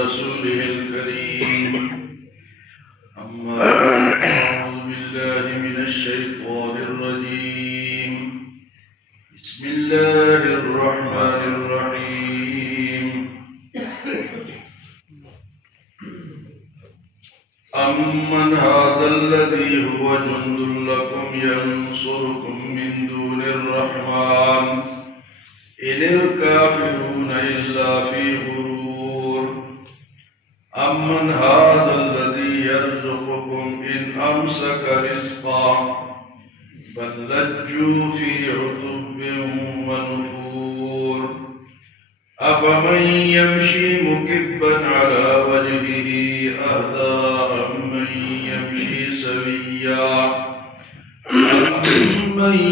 رسوله الكريم. أما بعد، أعوذ بالله من الشيطان الرجيم. بسم الله الرحمن الرحيم. أمن هذا الذي هو جند لكم ينصركم من دون الرحمن إن الكافرون إلا في غرور. أمن هذا الذي يرزقكم إن أمسك رزقا بل لجوا في عتب ونفور. أفمن يمشي مكبا على وجهه أهدى أمن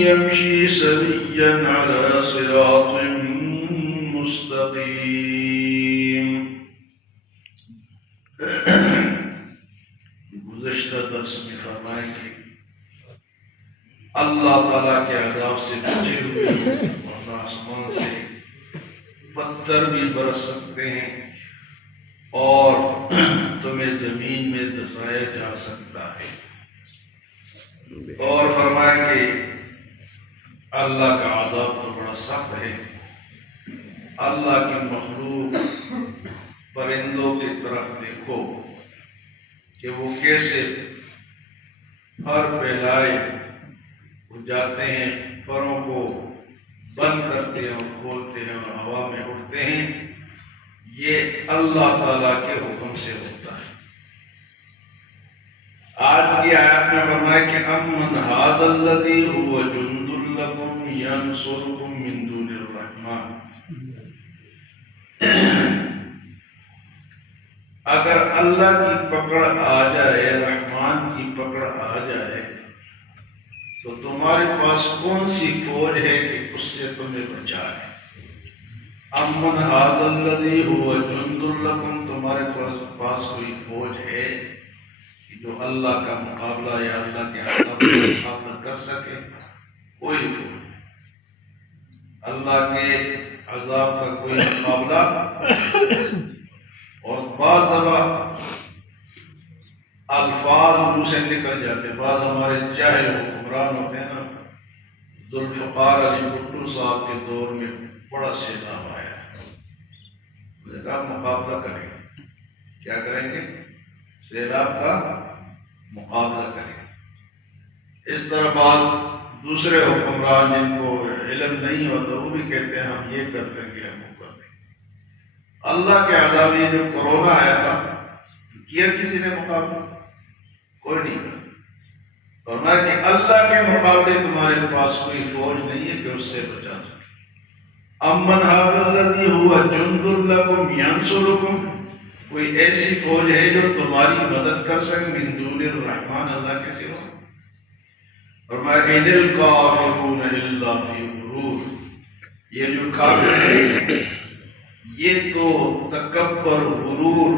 يمشي سويا على صراط مستقيم. گزشتہ درس میں فرمائیں کہ اللہ تعالیٰ کے عذاب سے بچے ہوئے ورنہ آسمان سے پتھر بھی برس سکتے ہیں اور تمہیں زمین میں دسایا جا سکتا ہے. اور فرمایا کہ اللہ کا عذاب تو بڑا سخت ہے. اللہ کی مخلوق پرندوں کی طرف دیکھو کہ وہ کیسے پر پھیلائے جاتے ہیں، پروں کو بند کرتے ہیں اور کھولتے ہیں اور ہوا میں اڑتے ہیں. یہ اللہ تعالیٰ کے حکم سے ہوتا ہے. آج کی آیات میں فرمایا کہ امن ھذا الذی ھو جند لکم ینصرکم من دون الرحمن. اگر اللہ کی پکڑ آ جائے، رحمان کی پکڑ آ جائے، تو تمہارے پاس کون سی فوج ہے کہ اس سے تمہیں بچائے؟ امن ھذا الذی ھو جند لکم، تمہارے پاس کوئی فوج ہے کہ جو اللہ کا مقابلہ یا اللہ کے عذاب کا مقابلہ کر سکے؟ کوئی فوج. اللہ کے عذاب کا کوئی مقابلہ. اور بعض دفعہ الفاظ منہ سے نکل جاتے. بعض ہمارے جاہل حکمران ہوتے ہیں نا. ذوالفقار علی بھٹو صاحب کے دور میں بڑا سیلاب آیا. مجھے کہا مقابلہ کریں گے. کیا کریں گے؟ سیلاب کا مقابلہ کریں گے. اس طرح بعض دوسرے حکمران جن کو علم نہیں ہوتا وہ بھی کہتے ہیں ہم یہ کر دیں گے، ہم وہ کر دیں گے. اللہ کے عذاب یہ جو کورونا آیا تھا، کیا کسی نے مقابلہ؟ کوئی نہیں کر. فرمایا کہ اللہ کے مقابلے تمہارے پاس کوئی فوج نہیں ہے کہ اس سے بچا سکے. امن ھذا الذی ھو جند لکم ینصرکم، کوئی ایسی فوج ہے جو تمہاری مدد کر سکے من دون الرحمن، اللہ کے سوا؟ فرمایا ان الکافرون الا فی غرور. یہ جو کافر ہیں یہ تو تکبر غرور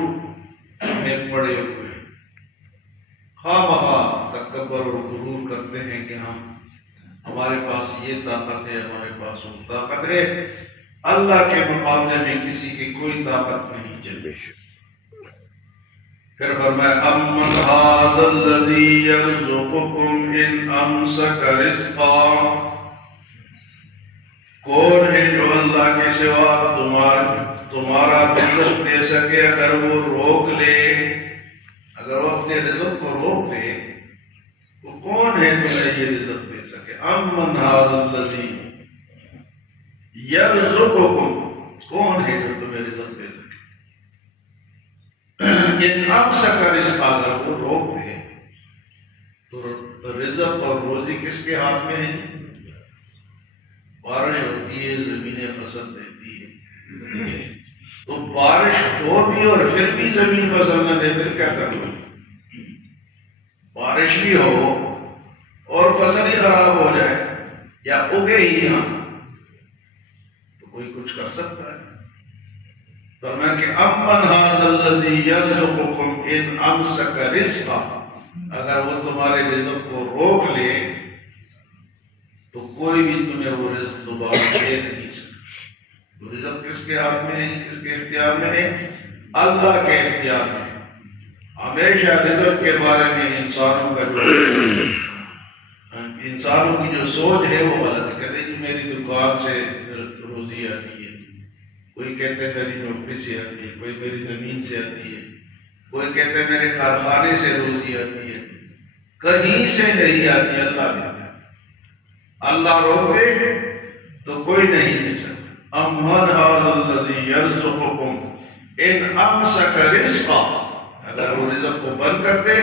میں پڑے ہوئے، خواہ بخواہ تکبر اور غرور کرتے ہیں کہ ہمارے پاس یہ طاقت ہے، ہمارے پاس وہ طاقت ہے. اللہ کے مقابلے میں کسی کی کوئی طاقت نہیں چلے. پھر فرمایا امن ھذا الذی یرزقکم ان امسک رزقا. کون ہے جو اللہ کے سوا تمہارا رزق دے سکے اگر وہ روک لے؟ اگر وہ اپنے رزق کو روک لے تو کون ہے تمہیں یہ رزق دے سکے؟ امن ھذا الذی یرزقکم، کون ہے جو تمہیں رزق دے سکے؟ ان امسک رزقا، اگر وہ روک دے تو رزق اور روزی کس کے ہاتھ میں ہے؟ بارش ہوتی ہے، زمینیں فصل دیتی ہے. تو بارش ہو بھی اور پھر بھی زمین فصل نہ دے پھر کیا کرو؟ بارش بھی ہو اور فصل ہی خراب ہو جائے یا اگے ہی نہ تو کوئی کچھ کر سکتا ہے؟ فرمایا کہ امن ھذا الذی یرزقکم ان امسک رزقا، اگر وہ تمہارے رزق کو روک لے تو کوئی بھی تمہیں وہ رزق دوبارہ دے نہیں سکتا. رزق کس کے ہاتھ میں ہے، کس کے اختیار میں ہے؟ اللہ کے اختیار میں۔ ہمیشہ رزق کے بارے میں انسانوں کا جو انسانوں کی جو سوچ ہے وہ غلط ہے۔ کہتے ہیں کہ میری دکان سے روزی آتی ہے، کوئی کہتے ہیں میری نوکری سے آتی ہے، کوئی میری زمین سے آتی ہے، کوئی کہتے ہیں میرے کارخانے سے روزی آتی ہے۔ کہیں سے نہیں آتی، اللہ دیتا ہے۔ اللہ روک دے تو کوئی نہیں دے سکتا۔ امن ھذا الذی یرزقکم ان امسک رزقا، اگر وہ رزق کو بند کر دے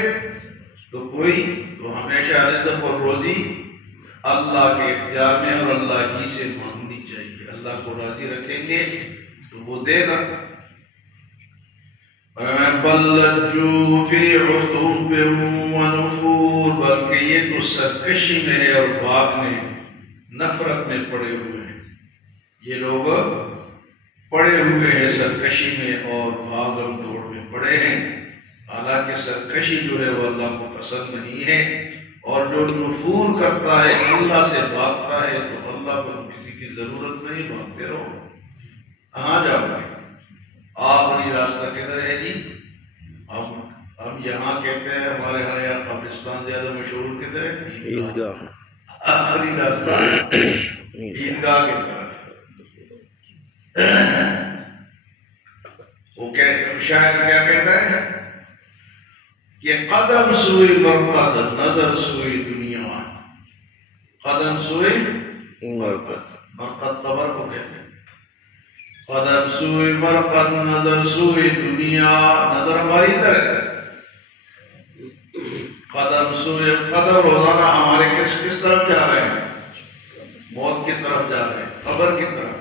تو ہمیشہ رزق اور روزی اللہ کے اختیار میں اور اللہ ہی سے مانگنی چاہیے۔ اللہ کو راضی رکھیں گے تو وہ دے گا۔ بل لجوا فی عتب ونفور، بلکہ یہ تو سرکشی میں اور بھاگنے نفرت میں پڑے ہوئے ہیں۔ یہ لوگ پڑے ہوئے ہیں سرکشی میں اور بھاگم دوڑ میں پڑے ہیں۔ حالانکہ سرکشی جو ہے وہ اللہ کو پسند نہیں ہے، اور جو نفور کرتا ہے اللہ سے بھاگتا ہے تو اللہ کو کسی کی ضرورت نہیں، بھاگتے رہو۔ کہاں جاؤ گے؟ آخری راستہ کدھر ہے جی؟ ہم یہاں کہتے ہیں، ہمارے یہاں یا پاکستان زیادہ مشہور کدھر ہے؟ عیدگاہ۔ آخری راستہ عیدگاہ کی طرف۔ وہ شاعر کیا کہتا ہے کہ قدم سوئی مرقد نظر سوئی دنیا، قدم سوئی مرقد قبر کو کہتے ہیں۔ قدم سوئی مرقد نظر سوئی دنیا، نظر ہماری طرف، قدم سوئی قدم روزانہ ہمارے کس طرف جا رہے ہیں؟ موت کی طرف جا رہے ہیں، قبر کی طرف۔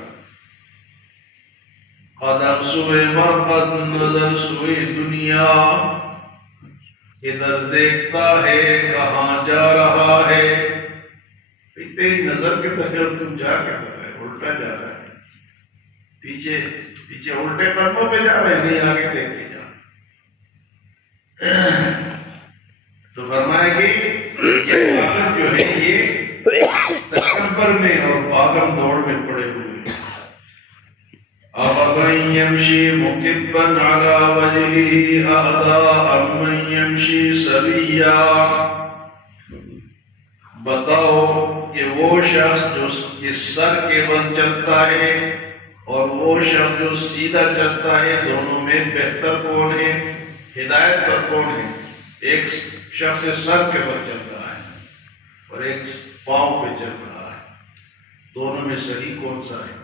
قدم سوئی مرقد نظر سوئی دنیا، ادھر دیکھتا ہے کہاں جا رہا ہے۔ تیری نظر کے طرف تم جا کے رہے، الٹا جا رہا ہے، پیچھے الٹے قدموں پہ جا رہے، نہیں آگے دیکھ کے جا۔ تو فرمایا کہ یہ عادت جو ہے یہ تکبر میں اور بھاگم دوڑ میں پڑے ہوئے ہیں۔ أَفَمَن يَمْشِي مُكِبًّا عَلَى وَجْهِهِ أَهْدَىٰ أَمَّن يَمْشِي سَوِيًّا، بتاؤ کہ وہ شخص جو اس سر کے بل چلتا ہے اور وہ شخص جو سیدھا چلتا ہے، دونوں میں بہتر کون ہے؟ ہدایت پر کون ہے؟ ایک شخص سر کے بل چل رہا ہے اور ایک پاؤں پہ چل رہا ہے، دونوں میں صحیح کون سا ہے؟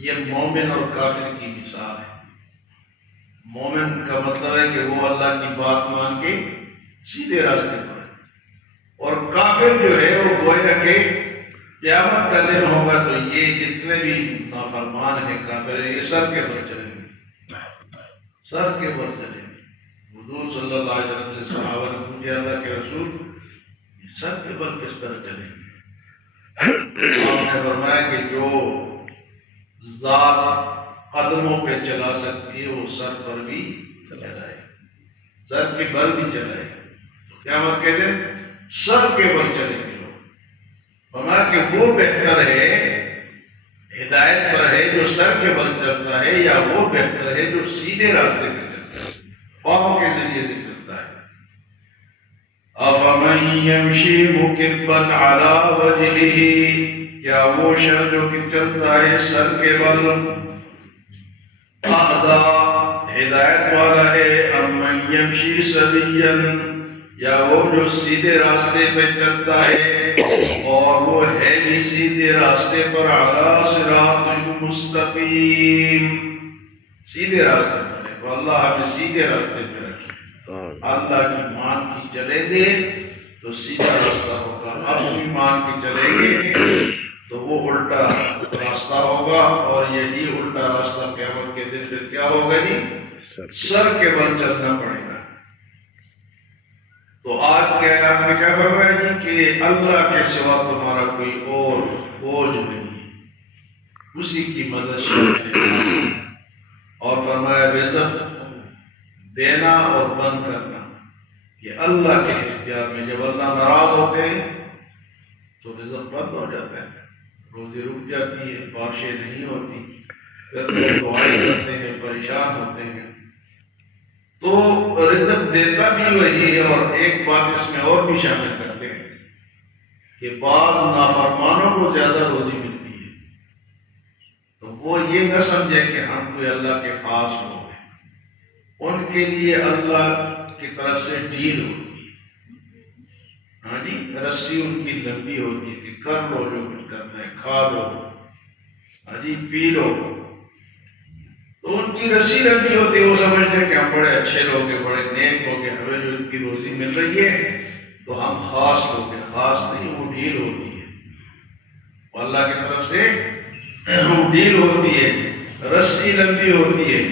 یہ مومن اور کافر کی مثال ہے۔ مومن کا مطلب ہے کہ وہ اللہ کی بات مان کے سیدھے راستے پر ہے، اور کافر جو ہے وہ گویا کہ قیامت کا دن ہوگا تو یہ جتنے بھی نافرمان ہیں کافر ہیں، یہ سر کے بل چلیں گے، سر کے بل چلیں گے۔ حضور صلی اللہ علیہ وسلم سے صحابہ نے پوچھا تھا کہ رسول یہ سر کے بل کس طرح چلیں گے؟ آپ نے فرمایا کہ جو ذات قدموں پہ چلا سکتی ہے وہ سر پر بھی چلائے، سر کے بل بھی چلائے۔ قیامت کے دن سر کے بل چلیں گے لوگ۔ فرمایا کہ وہ بہتر ہے، ہدایت پر ہے جو سر کے بل چلتا ہے، یا وہ بہتر ہے جو سیدھے راستے پہ چلتا ہے، پاؤں کے ذریعے سے چلتا ہے۔ أَفَمَن يَمْشِي مُكِبًّا عَلَى وَجْهِهِ، کیا وہ شخص جو کہ چلتا ہے سر کے بل اہدیٰ ہدایت والا ہے، أَمَّن يَمْشِي سَوِيًّا، یا وہ جو سیدھے راستے پہ چلتا ہے اور وہ ہے بھی سیدھے راستے پر، عَلَىٰ صِرَاطٍ مُسْتَقِيمٍ، سیدھے راستے پر ہے۔ تو اللہ ہمیں سیدھے راستے پہ رکھے، اللہ کی مان کی چلیں گے تو سیدھا راستہ ہوگا، اپنی مان کی چلیں گے تو وہ الٹا راستہ ہوگا، اور یہی الٹا راستہ قیامت کے دن پھر کیا ہوگا جی؟ سر کے بل چلنا پڑے گا۔ تو آج کے آیات میں کیا فرمایا جی کہ اللہ کے سوا تمہارا کوئی اور بوجھ نہیں ہے، اسی کی مدد شامل ہے۔ اور فرمایا رزق دینا اور بند کرنا یہ اللہ کے اختیار میں۔ جب اللہ ناراض ہوتے ہیں تو رزق بند ہو جاتا ہے، روزی رک جاتی ہے، بارشیں نہیں ہوتی، پھر لوگ دعائیں کرتے ہیں، پریشان ہوتے ہیں۔ تو رزق دیتا بھی وہی ہے. اور ایک بات اس میں اور بھی شامل کر لیں کہ بعض نافرمانوں کو زیادہ روزی ملتی ہے، تو وہ یہ نہ سمجھے کہ ہم کوئی اللہ کے خاص لوگ ہیں. ان کے لیے اللہ کی طرف سے ڈیل ہوتی ہے. ہاں جی، رسی ان کی لمبی ہوتی ہے کہ کر لو جو کچھ کرنا ہے، کھا لو، ہاں جی، پی لو. تو ان کی رسی لمبی ہوتی ہے، وہ سمجھتے ہیں کہ ہم بڑے اچھے لوگ ہیں، بڑے نیک لوگ ہیں، ہمیں جو ان کی روزی مل رہی ہے تو ہم خاص لوگ ہیں. خاص نہیں، وہ ڈیل ہوتی ہے، اللہ کی طرف سے وہ ڈیل ہوتی ہے، رسی لمبی ہوتی ہے.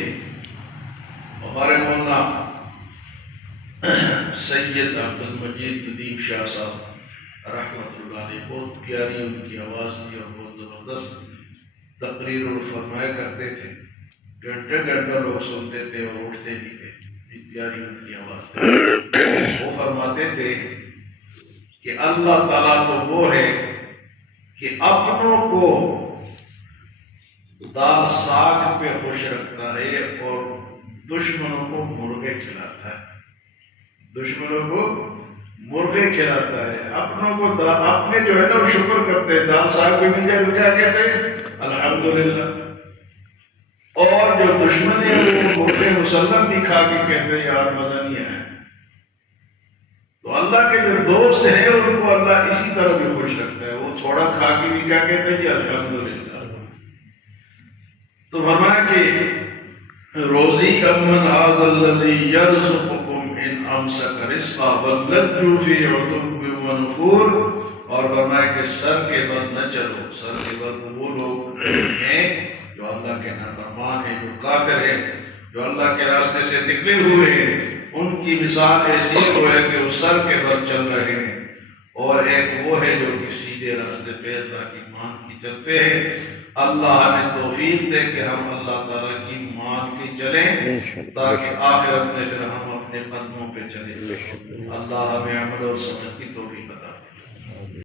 ہمارے مولانا سید عبد المجید ندیم شاہ صاحب رحمۃ اللہ علیہ، بہت پیاری ان کی آواز تھی اور بہت زبردست تقریر اور فرمایا کرتے تھے. گھنٹے گھنٹے لوگ سنتے تھے اور اٹھتے بھی تھے، اتنی پیاری ان کی آواز تھی. وہ فرماتے تھے کہ اللہ تعالیٰ تو وہ ہے کہ اپنوں کو دال ساگ پہ خوش رکھتا ہے اور دشمنوں کو مرغے کھلاتا ہے. دشمنوں کو مرغے کھلاتا ہے، اپنوں کو اپنے جو ہے نا وہ شکر کرتے ہیں. دال ساگ بھی مل جائے تو کیا کہتے ہیں؟ الحمدللہ. اور جو دشمن ہے وہ مرغے مسلم بھی کھا کے کہتے ہیں یار مزہ نہیں آیا. تو اللہ کے جو دوست ہیں ان کو اللہ اسی طرح بھی خوش رکھتا ہے. وہ تھوڑا کھا کے بھی کیا کہتے ہیں؟ جی الحمدللہ. تو فرمایا کہ روزی امن هذا الذي يرزقكم ان امسك رزقا بل لجوا في عتب ونفور. اور فرمایا کہ سر کے بل نہ چلو. سر کے بل وہ لوگ ہیں جو اللہ کے نافرمان ہیں، جو کافر ہیں، جو اللہ کے راستے سے نکلے ہوئے ہیں. ان کی مثال ایسی تو ہے کہ وہ سر کے بل چل رہے ہیں، اور ایک وہ ہے جو کہ سیدھے راستے پہ اللہ کی مان کی چلتے ہیں. اللہ ہمیں توفیق دے کہ ہم اللہ تعالیٰ کی مان کی چلیں تاکہ آخرت میں پھر ہم اپنے قدموں پہ چلیں. اللہ ہمیں عمل اور سمجھ کی توفیق عطا